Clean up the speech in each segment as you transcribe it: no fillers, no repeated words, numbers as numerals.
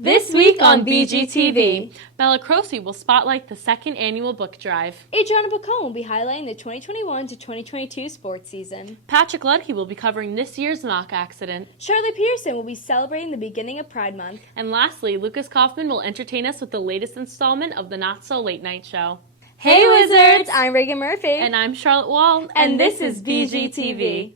This week on BGTV, Bella Croce will spotlight the second annual book drive. Adriana will be highlighting the 2021 to 2022 sports season. Patrick Ludke will be covering this year's knock accident. Shirley Peterson will be celebrating the beginning of Pride Month. And lastly, Lucas Kaufman will entertain us with the latest installment of the Not So Late Night Show. Hey Wizards! I'm Reagan Murphy. And I'm Charlotte Wall. And this is BGTV.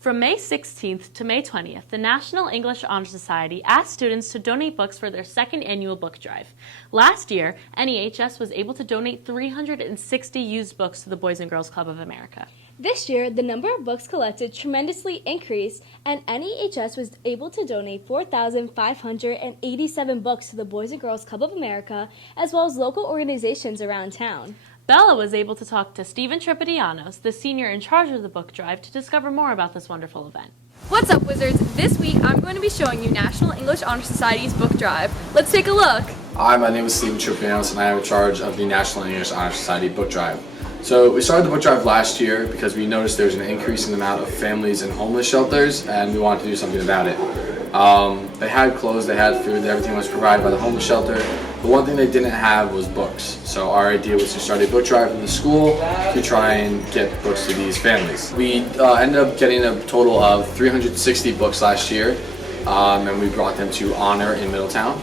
From May 16th to May 20th, the National English Honor Society asked students to donate books for their second annual book drive. Last year, NEHS was able to donate 360 used books to the Boys and Girls Club of America. This year, the number of books collected tremendously increased, and NEHS was able to donate 4,587 books to the Boys and Girls Club of America, as well as local organizations around town. Bella was able to talk to Stephen Tripodianos, the senior in charge of the book drive, to discover more about this wonderful event. What's up, Wizards? This week, I'm going to be showing you National English Honor Society's book drive. Let's take a look. Hi, my name is Stephen Tripodianos, and I am in charge of the National English Honor Society book drive. So we started the book drive last year because we noticed there's an increasing amount of families in homeless shelters, and we wanted to do something about it. They had clothes, they had food, everything was provided by the homeless shelter. The one thing they didn't have was books. So our idea was to start a book drive in the school to try and get books to these families. We ended up getting a total of 360 books last year, and we brought them to Honor in Middletown.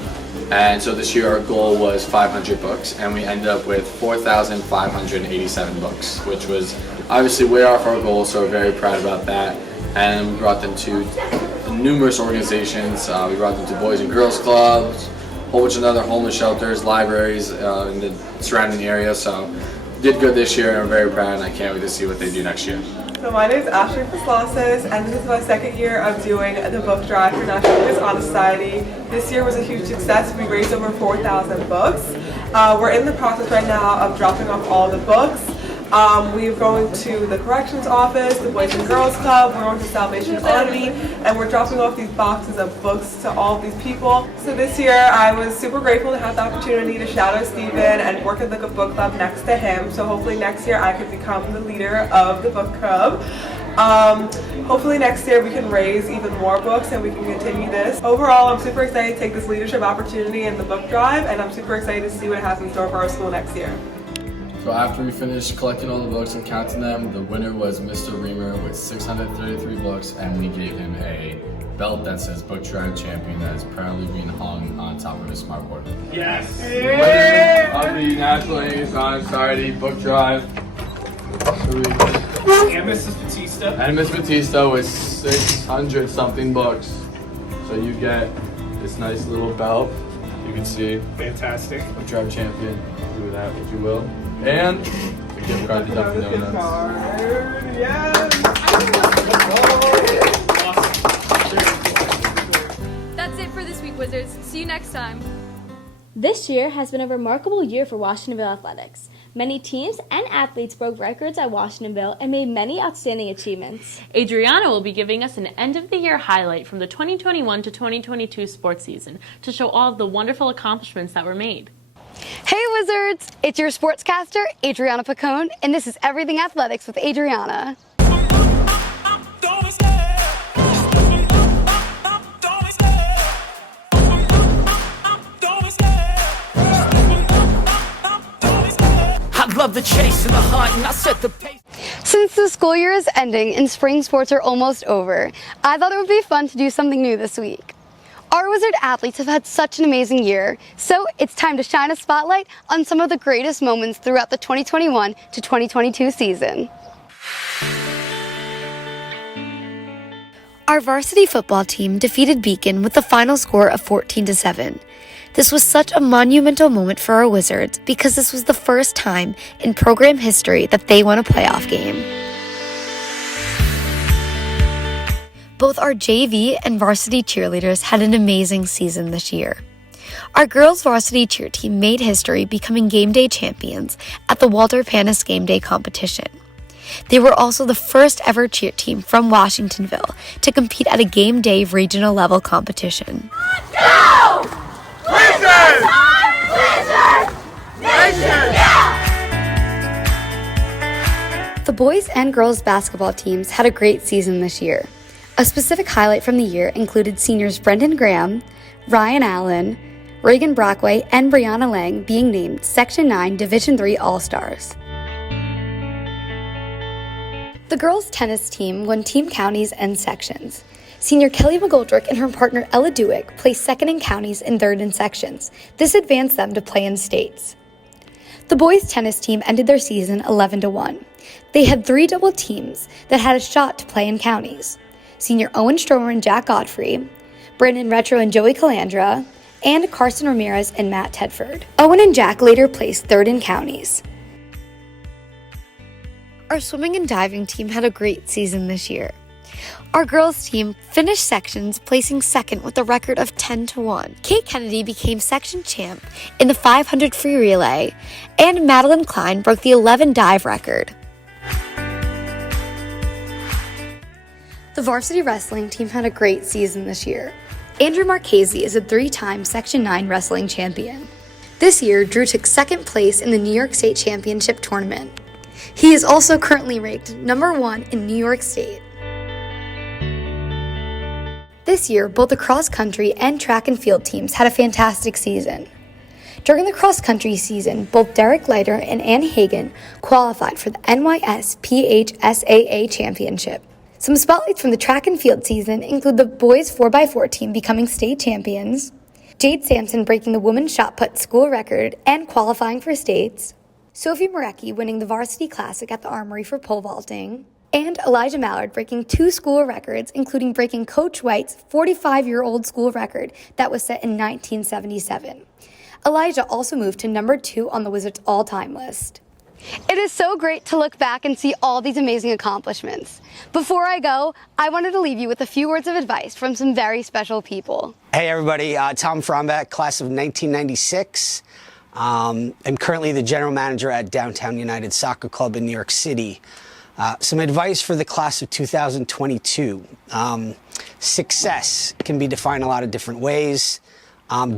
And so this year our goal was 500 books, and we ended up with 4,587 books, which was obviously way off our goal, so we're very proud about that. And we brought them to numerous organizations. We brought them to Boys and Girls Clubs, a whole bunch of other homeless shelters, libraries in the surrounding area. So did good this year, and I'm very proud, and I can't wait to see what they do next year. So my name is Ashley Paslasis, and this is my second year of doing the book drive for National English Honor Society. This year was a huge success. We raised over 4,000 books. We're in the process right now of dropping off all the books. We're going to the corrections office, the Boys and Girls Club, we're going to Salvation Army, and we're dropping off these boxes of books to all of these people. So this year I was super grateful to have the opportunity to shadow Stephen and work at the book club next to him. So hopefully next year I could become the leader of the book club. Hopefully next year we can raise even more books and we can continue this. Overall, I'm super excited to take this leadership opportunity in the book drive, and I'm super excited to see what has in store for our school next year. So after we finished collecting all the books and counting them, the winner was Mr. Reamer with 633 books, and we gave him a belt that says Book Drive Champion that is proudly being hung on top of his smartboard. Yes! The winner of the National English Honor Society Book Drive. And Mrs. Batista. And Miss Batista with 600 something books. So you get this nice little belt. You can see Fantastic. Book Drive Champion. Do that what you will. And a gift card to Dunkin' Donuts. That's it for this week, Wizards. See you next time. This year has been a remarkable year for Washingtonville athletics. Many teams and athletes broke records at Washingtonville and made many outstanding achievements. Adriana will be giving us an end-of-the-year highlight from the 2021 to 2022 sports season to show all of the wonderful accomplishments that were made. Hey Wizards! It's your sportscaster, Adriana Pacone, and this is Everything Athletics with Adriana. I love the chase and the hunt, and I set the pace. Since the school year is ending and spring sports are almost over, I thought it would be fun to do something new this week. Our Wizard athletes have had such an amazing year, so it's time to shine a spotlight on some of the greatest moments throughout the 2021 to 2022 season. Our varsity football team defeated Beacon with the final score of 14-7. This was such a monumental moment for our Wizards because this was the first time in program history that they won a playoff game. Both our JV and varsity cheerleaders had an amazing season this year. Our girls varsity cheer team made history becoming game day champions at the Walter Panis Game Day competition. They were also the first ever cheer team from Washingtonville to compete at a game day regional level competition. Go! Wizards! Wizards! Nation! The boys and girls basketball teams had a great season this year. A specific highlight from the year included seniors Brendan Graham, Ryan Allen, Reagan Brockway, and Brianna Lang being named Section 9 Division III All-Stars. The girls' tennis team won team counties and sections. Senior Kelly McGoldrick and her partner Ella Dewick placed second in counties and third in sections. This advanced them to play in states. The boys' tennis team ended their season 11-1. They had 3 double teams that had a shot to play in counties. Senior Owen Stromer and Jack Godfrey, Brandon Retro and Joey Calandra, and Carson Ramirez and Matt Tedford. Owen and Jack later placed third in counties. Our swimming and diving team had a great season this year. Our girls team finished sections placing second with a record of 10-1. Kate Kennedy became section champ in the 500 free relay, and Madeline Klein broke the 11 dive record. The varsity wrestling team had a great season this year. Andrew Marchese is a 3-time Section 9 wrestling champion. This year, Drew took second place in the New York State Championship tournament. He is also currently ranked number 1 in New York State. This year, both the cross-country and track and field teams had a fantastic season. During the cross-country season, both Derek Leiter and Ann Hagen qualified for the NYSPHSAA Championship. Some spotlights from the track and field season include the boys 4x4 team becoming state champions, Jade Sampson breaking the women's shot put school record and qualifying for states, Sophie Morecki winning the varsity classic at the Armory for pole vaulting, and Elijah Mallard breaking 2 school records, including breaking Coach White's 45-year-old school record that was set in 1977. Elijah also moved to number 2 on the Wizards' all-time list. It is so great to look back and see all these amazing accomplishments. Before I go, I wanted to leave you with a few words of advice from some very special people. Hey everybody, Tom Frombeck, class of 1996. I'm currently the general manager at Downtown United Soccer Club in New York City. Some advice for the class of 2022. Success can be defined a lot of different ways.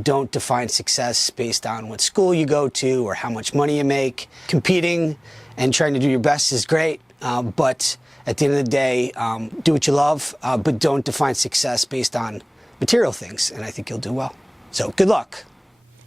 Don't define success based on what school you go to or how much money you make. Competing and trying to do your best is great, but at the end of the day, do what you love, but don't define success based on material things, and I think you'll do well. So good luck.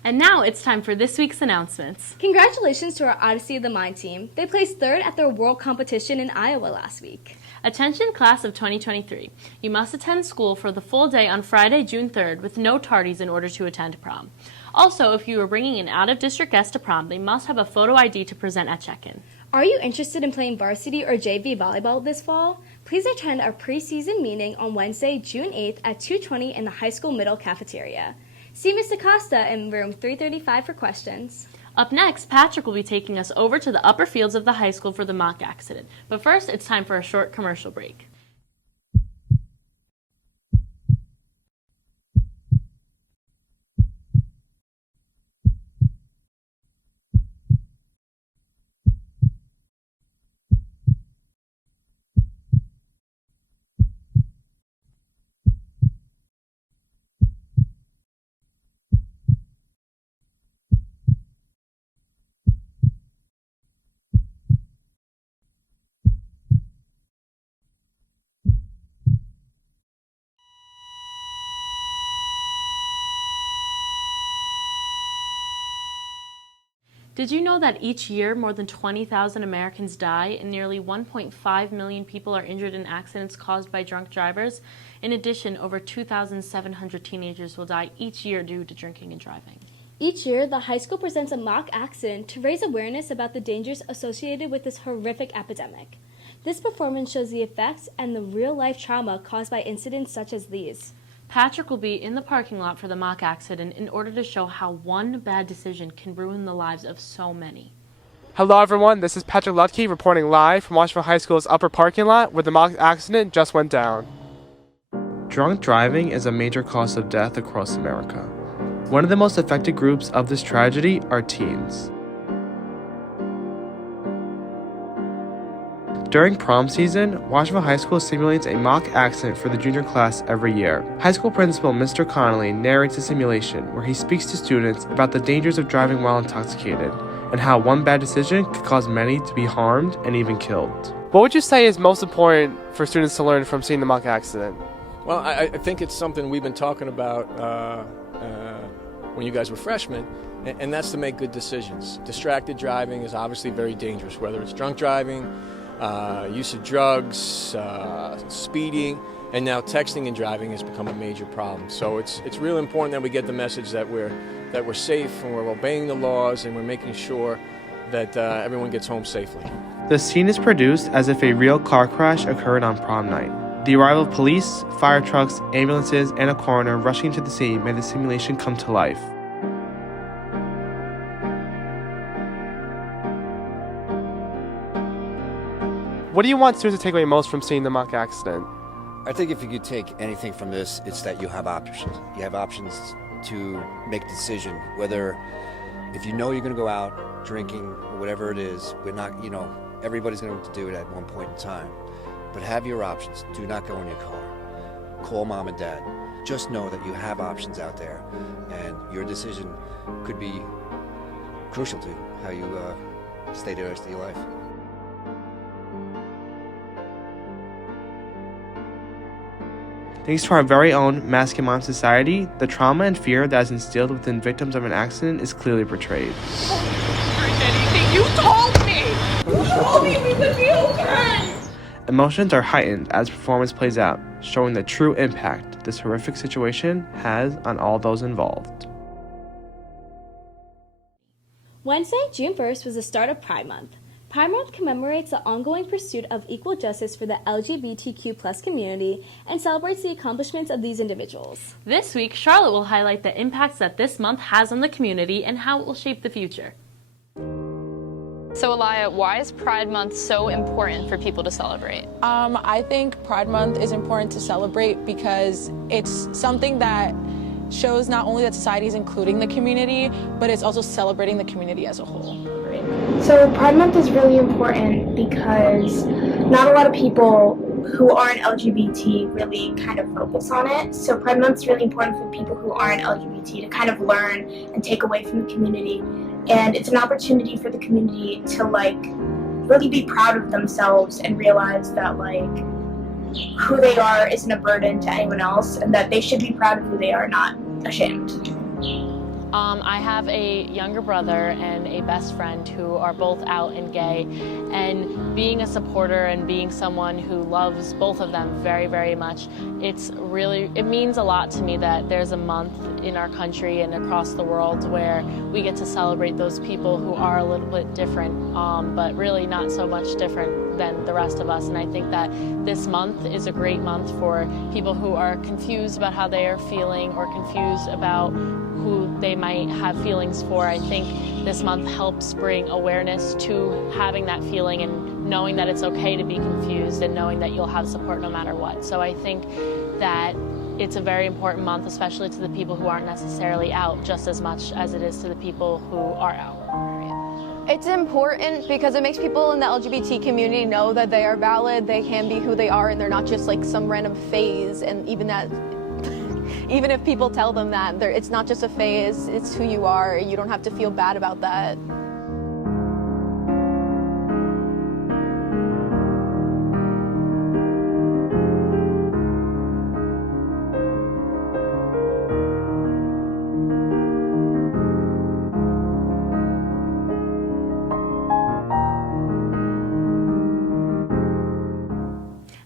And now it's time for this week's announcements. Congratulations to our Odyssey of the Mind team. They placed third at their world competition in Iowa last week. Attention class of 2023. You must attend school for the full day on Friday, June 3rd with no tardies in order to attend prom. Also, if you are bringing an out-of-district guest to prom, they must have a photo ID to present at check-in. Are you interested in playing varsity or JV volleyball this fall? Please attend our preseason meeting on Wednesday, June 8th at 2:20 in the high school middle cafeteria. See Mr. Costa in room 335 for questions. Up next, Patrick will be taking us over to the upper fields of the high school for the mock accident. But first, it's time for a short commercial break. Did you know that each year more than 20,000 Americans die and nearly 1.5 million people are injured in accidents caused by drunk drivers? In addition, over 2,700 teenagers will die each year due to drinking and driving. Each year, the high school presents a mock accident to raise awareness about the dangers associated with this horrific epidemic. This performance shows the effects and the real-life trauma caused by incidents such as these. Patrick will be in the parking lot for the mock accident in order to show how one bad decision can ruin the lives of so many. Hello everyone, this is Patrick Lutke reporting live from Washington High School's upper parking lot where the mock accident just went down. Drunk driving is a major cause of death across America. One of the most affected groups of this tragedy are teens. During prom season, Washington High School simulates a mock accident for the junior class every year. High school principal Mr. Connolly narrates the simulation where he speaks to students about the dangers of driving while intoxicated and how one bad decision could cause many to be harmed and even killed. What would you say is most important for students to learn from seeing the mock accident? Well, I think it's something we've been talking about when you guys were freshmen, and that's to make good decisions. Distracted driving is obviously very dangerous, whether it's drunk driving, use of drugs, speeding, and now texting and driving has become a major problem. So it's really important that we get the message that we're safe and we're obeying the laws and we're making sure that everyone gets home safely. The scene is produced as if a real car crash occurred on prom night. The arrival of police, fire trucks, ambulances, and a coroner rushing to the scene made the simulation come to life. What do you want students to take away most from seeing the mock accident? I think if you could take anything from this, it's that you have options. You have options to make a decision, whether if you know you're going to go out drinking or whatever it is, we're not, everybody's going to do it at one point in time. But have your options. Do not go in your car. Call mom and dad. Just know that you have options out there, and your decision could be crucial to how you stay the rest of your life. Thanks to our very own Masculine Mom Society, the trauma and fear that is instilled within victims of an accident is clearly portrayed. Anything you told me! You told me we would be okay! Emotions are heightened as performance plays out, showing the true impact this horrific situation has on all those involved. Wednesday, June 1st was the start of Pride Month. Pride Month commemorates the ongoing pursuit of equal justice for the LGBTQ+ community and celebrates the accomplishments of these individuals. This week, Charlotte will highlight the impacts that this month has on the community and how it will shape the future. So Alaya, why is Pride Month so important for people to celebrate? I think Pride Month is important to celebrate because it's something that shows not only that society is including the community, but it's also celebrating the community as a whole. So Pride Month is really important because not a lot of people who aren't LGBT really kind of focus on it. So Pride Month is really important for people who aren't LGBT to kind of learn and take away from the community. And it's an opportunity for the community to really be proud of themselves and realize that who they are isn't a burden to anyone else and that they should be proud of who they are, not ashamed. I have a younger brother and a best friend who are both out and gay, and being a supporter and being someone who loves both of them very, very much, it means a lot to me that there's a month in our country and across the world where we get to celebrate those people who are a little bit different, but really not so much different than the rest of us. And I think that this month is a great month for people who are confused about how they are feeling or confused about who they might have feelings for. I think this month helps bring awareness to having that feeling and knowing that it's okay to be confused and knowing that you'll have support no matter what. So I think that it's a very important month, especially to the people who aren't necessarily out just as much as it is to the people who are out. It's important because it makes people in the LGBT community know that they are valid, they can be who they are, and they're not just some random phase. And even if people tell them that, it's not just a phase, it's who you are. You don't have to feel bad about that.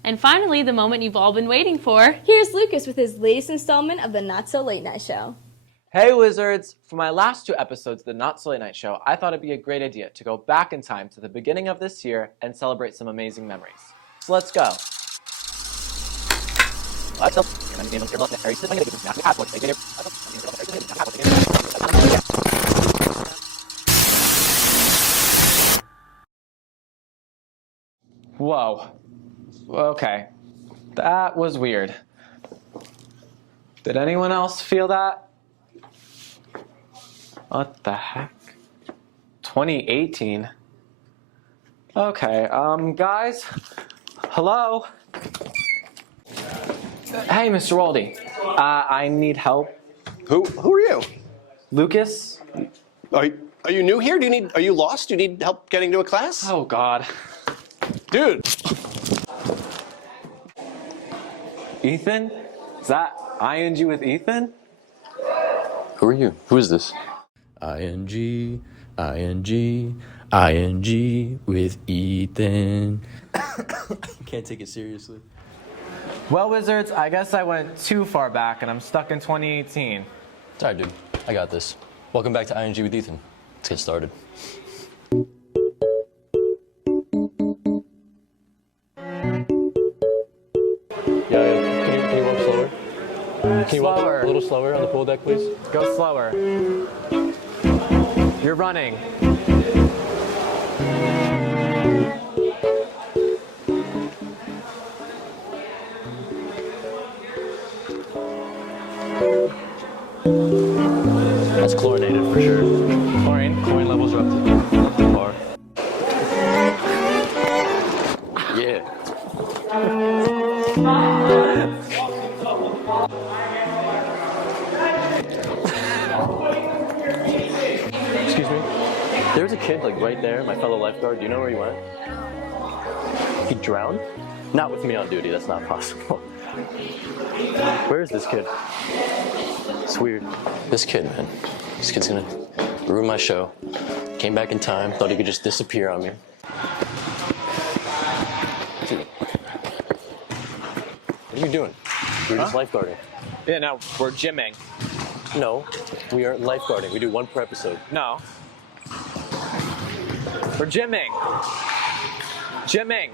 And finally, the moment you've all been waiting for. Here's Lucas with his latest installment of the Not So Late Night Show. Hey Wizards! For my last 2 episodes of the Not So Late Night Show, I thought it'd be a great idea to go back in time to the beginning of this year and celebrate some amazing memories. So let's go! Whoa. Okay. That was weird. Did anyone else feel that? What the heck? 2018? Okay, guys? Hello? Hey, Mr. Waldy. I need help. Who are you? Lucas? Are you new here? Are you lost? Do you need help getting to a class? Oh, God. Dude. Ethan? Is that ING with Ethan? Who are you? Who is this? ING with Ethan. Can't take it seriously. Well, Wizards, I guess I went too far back and I'm stuck in 2018. It's alright, dude. I got this. Welcome back to ING with Ethan. Let's get started. Can you walk slower? Can you walk a little slower on the pool deck, please? Go slower. You're running. That's chlorinated for sure. Chlorine levels are up to par. Yeah. Excuse me. There was a kid like right there, my fellow lifeguard. Do you know where he went? He drowned? Not with me on duty, that's not possible. Where is this kid? It's weird. This kid, man. This kid's gonna ruin my show. Came back in time, thought he could just disappear on me. What are you doing? We're just lifeguarding. Yeah, no, we're gymming. No, we are lifeguarding. We do one per episode. No. We're gymming. Gymming.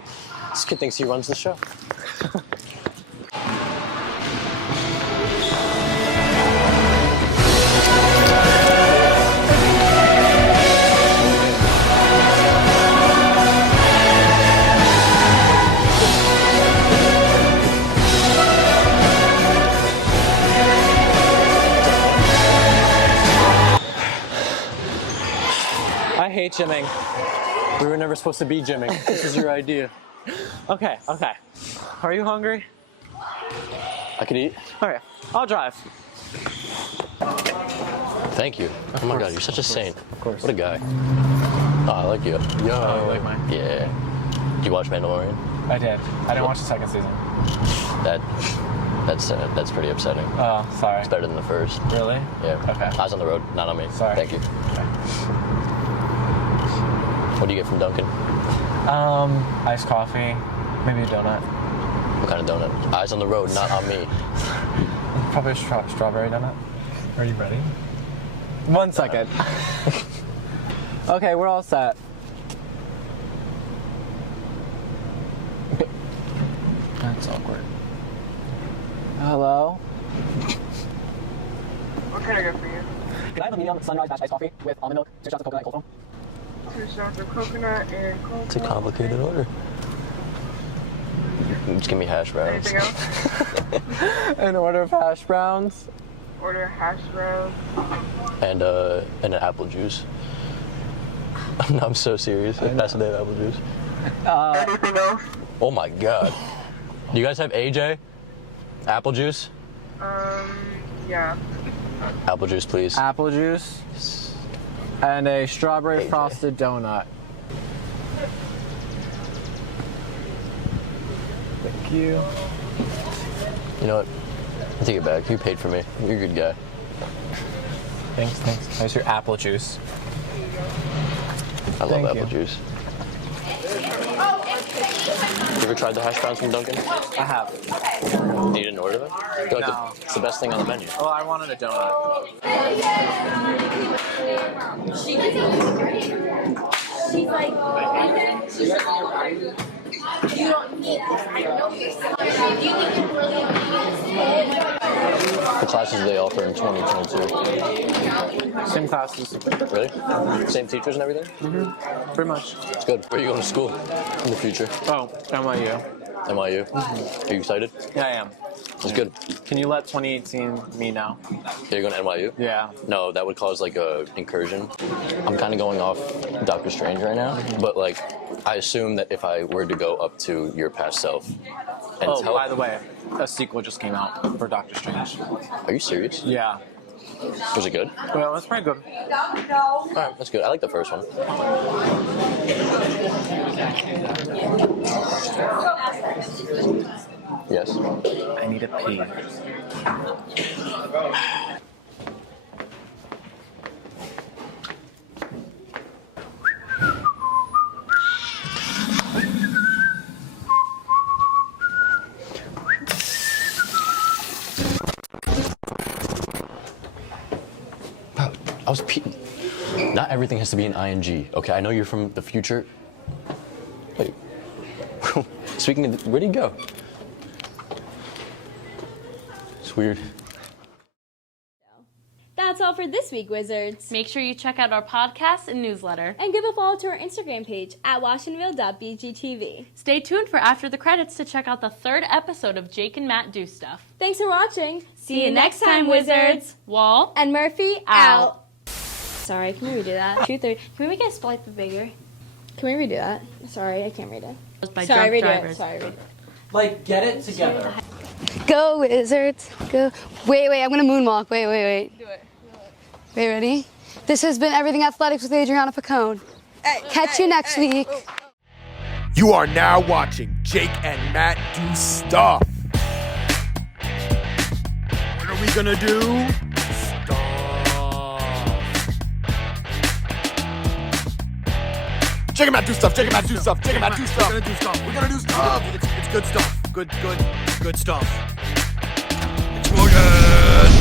This kid thinks he runs the show. I hate gymming. We were never supposed to be gymming. This is your idea. Okay. Are you hungry? I can eat. Okay, I'll drive. Thank you. Oh my God, you're such a saint. Of course. What a guy. Oh, I like you. Yo. Oh, you like mine? Yeah. Did you watch Mandalorian? I did. I didn't watch the second season. That's pretty upsetting. Oh, sorry. It's better than the first. Really? Yeah. Okay. Eyes on the road, not on me. Sorry. Thank you. Okay. What do you get from Dunkin'? Iced coffee, maybe a donut. What kind of donut? Eyes on the road, not on me. Probably a strawberry donut. Are you ready? 1 second. Okay, we're all set. That's awkward. Hello? What can I get for you? Can I have a medium sunrise iced coffee with almond milk, 2 shots of coconut, and cold foam? 2 shots of coconut and cold It's a complicated order. Just give me hash browns. Anything else? An order of hash browns. Order hash browns. And an apple juice. No, I'm so serious. Pass a day of apple juice. Anything else? Oh my God. Do you guys have AJ? Apple juice? Yeah. Apple juice, please. Apple juice. And a strawberry frosted donut. Thank you. You know what? I take it back. You paid for me. You're a good guy. Thanks. There's your apple juice. I love apple juice. You ever tried the hash browns from Dunkin'? I have. You didn't order them? They're like it's the best thing on the menu. Well, I wanted a donut. She's like, you don't need this. I know you're so. Do you think you really need this? The classes they offer in 2022. Same classes. Really? Same teachers and everything? Mm-hmm. Pretty much. It's good. Where are you going to school in the future? Oh, NYU. NYU? Are you excited? Yeah, I am. It's good. Can you let 2018 me know? You're going to NYU? Yeah. No, that would cause like a incursion. I'm kind of going off Doctor Strange right now, but like I assume that if I were to go up to your past self and tell. By the way, a sequel just came out for Doctor Strange. Are you serious? Yeah. Was it good? Well, it's pretty good. All right, that's good. I like the first one. Yes. I need a pee. I was Not everything has to be an ing. Okay, I know you're from the future. Wait. Speaking of, where'd he go? It's weird. That's all for this week, Wizards. Make sure you check out our podcast and newsletter. And give a follow to our Instagram page at washingtonville.bgtv. Stay tuned for After the Credits to check out the 3rd episode of Jake and Matt Do Stuff. Thanks for watching. See you next time, Wizards. Wall and Murphy out. Sorry, can we redo that? 2-3. Can we make it slightly bigger? Can we redo that? Sorry, I can't read it. By Sorry, drunk redo drivers. it. Sorry, read it. Like, get it together. Go, Wizards. Go. Wait, I'm going to moonwalk. Wait. Do it. Wait, ready? This has been Everything Athletics with Adriana Picone. Catch you next week. You are now watching Jake and Matt Do Stuff. What are we gonna do? Stuff. Jake and Matt Do Stuff. Jake and Matt Do Stuff. Jake and Matt Do Stuff. We're gonna do stuff. We're gonna do stuff. It's good stuff. Good stuff. Explosion!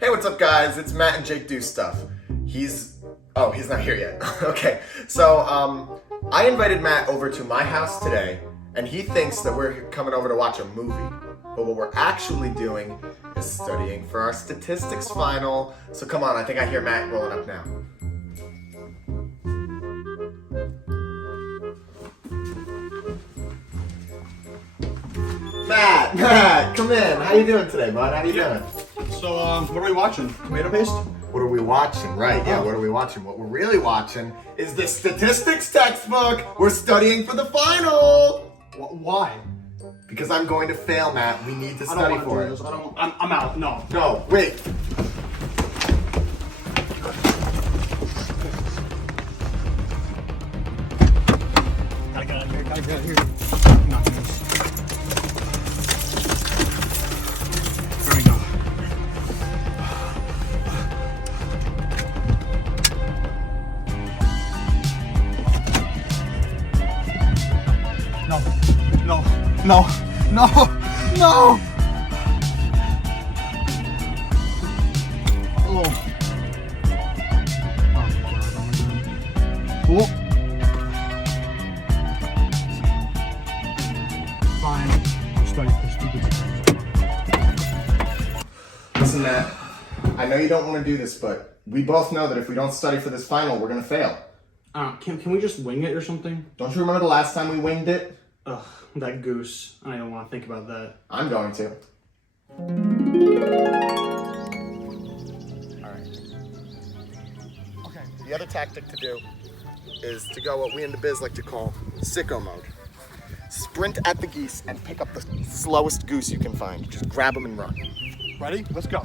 Hey, what's up, guys? It's Matt and Jake Do Stuff. He's not here yet. Okay, so I invited Matt over to my house today, and he thinks that we're coming over to watch a movie. But what we're actually doing is studying for our statistics final. So come on, I think I hear Matt rolling up now. Matt, come in. How you doing today, bud? How you doing? So, what are we watching? Tomato paste? What are we watching? Right, yeah, what are we watching? What we're really watching is the statistics textbook. We're studying for the final. Why? Because I'm going to fail, Matt. We need to I don't study want to for do it. this. I'm out. No. No, wait. Gotta get out of here. Nice. There we go. No. Oh. Oh. Fine. I'll study for stupid. Listen, Matt, I know you don't want to do this, but we both know that if we don't study for this final, we're going to fail. Can we just wing it or something? Don't you remember the last time we winged it? Ugh, that goose. I don't want to think about that. I'm going to. Okay, the other tactic to do is to go what we in the biz like to call sicko mode. Sprint at the geese and pick up the slowest goose you can find. Just grab them and run. Ready? Let's go.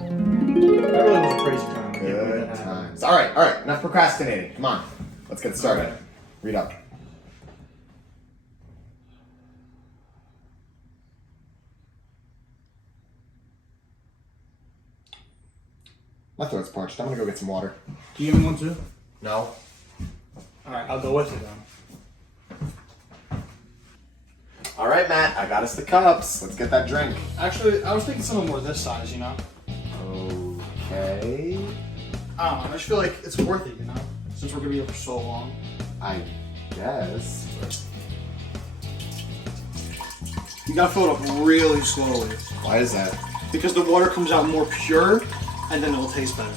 That really was a crazy time. Good times. All right. Enough procrastinating. Come on. Let's get started. Read up. My throat's parched. I'm gonna go get some water. Do you even want to? No. Alright, I'll go with you then. All right, Matt. I got us the cups. Let's get that drink. Actually, I was thinking something more this size, you know? Okay. I don't know, I just feel like it's worth it, you know? Since we're gonna be here for so long. I guess. You gotta fill it up really slowly. Why is that? Because the water comes out more pure, and then it'll taste better.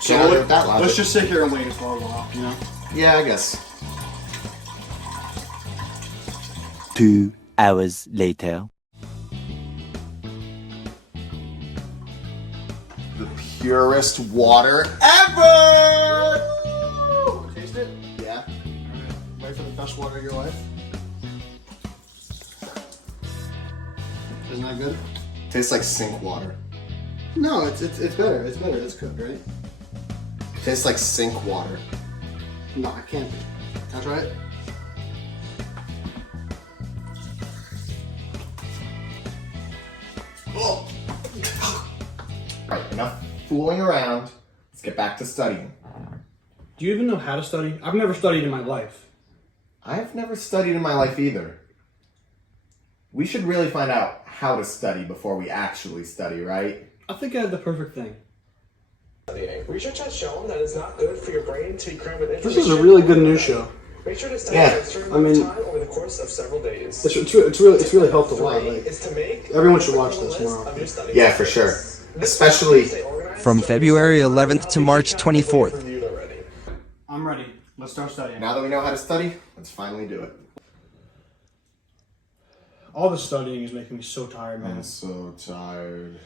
So Can't argue with that logic. let's just sit here and wait for a while, you know? Yeah, I guess. 2 hours later. The purest water ever! Taste it? Yeah. Wait for the best water of your life. Isn't that good? Tastes like sink water. No, it's better. It's better. It's good, right? Tastes like sink water. No, I can't. Can I try it? Oh. Right, enough fooling around. Let's get back to studying. Do you even know how to study? I've never studied in my life. I've never studied in my life either. We should really find out how to study before we actually study, right? I think I have the perfect thing. Research has shown that it's not good for your brain to cram with information. This is a really good news show. Make sure to study Yeah, at a certain I mean, time over the course of several days. It's really helped a lot. Like, everyone should watch this tomorrow. Yeah, for sure. Especially From February 11th to March 24th. I'm ready. Let's start studying. now that we know how to study, let's finally do it. All the studying is making me so tired, man. I'm so tired.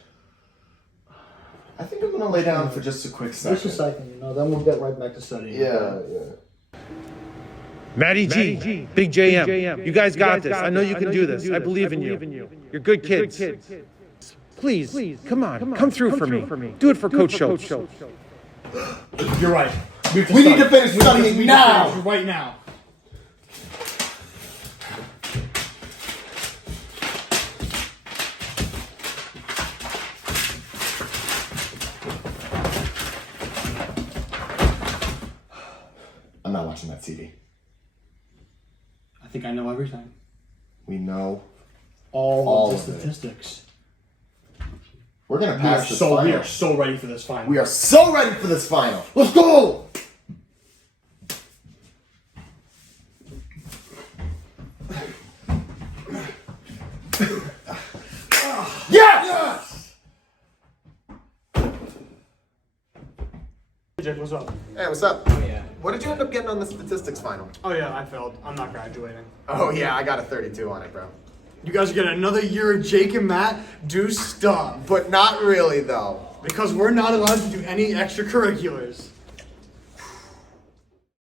I think I'm gonna lay down for just a quick second. Just a second, you know, then we'll get right back to studying. Yeah. Matty G, Big JM, you guys got this. I know you can do this. I believe in you. You're good kids. Please, come on, come through for me. Do it for Coach Schultz. You're right. We need to finish studying now. Right now. I'm not watching that TV. I think I know everything. We know All of the of it. statistics. We're gonna pass this We final. are so ready for this final. We are so ready for this final. Let's go! Yes! Jake, what's up? Hey, what's up? Oh, yeah. What did you end up getting on the statistics final? Oh, yeah, I failed. I'm not graduating. Oh yeah, I got a 32 on it, bro. You guys get another year of Jake and Matt do stuff. But not really though. Because we're not allowed to do any extracurriculars.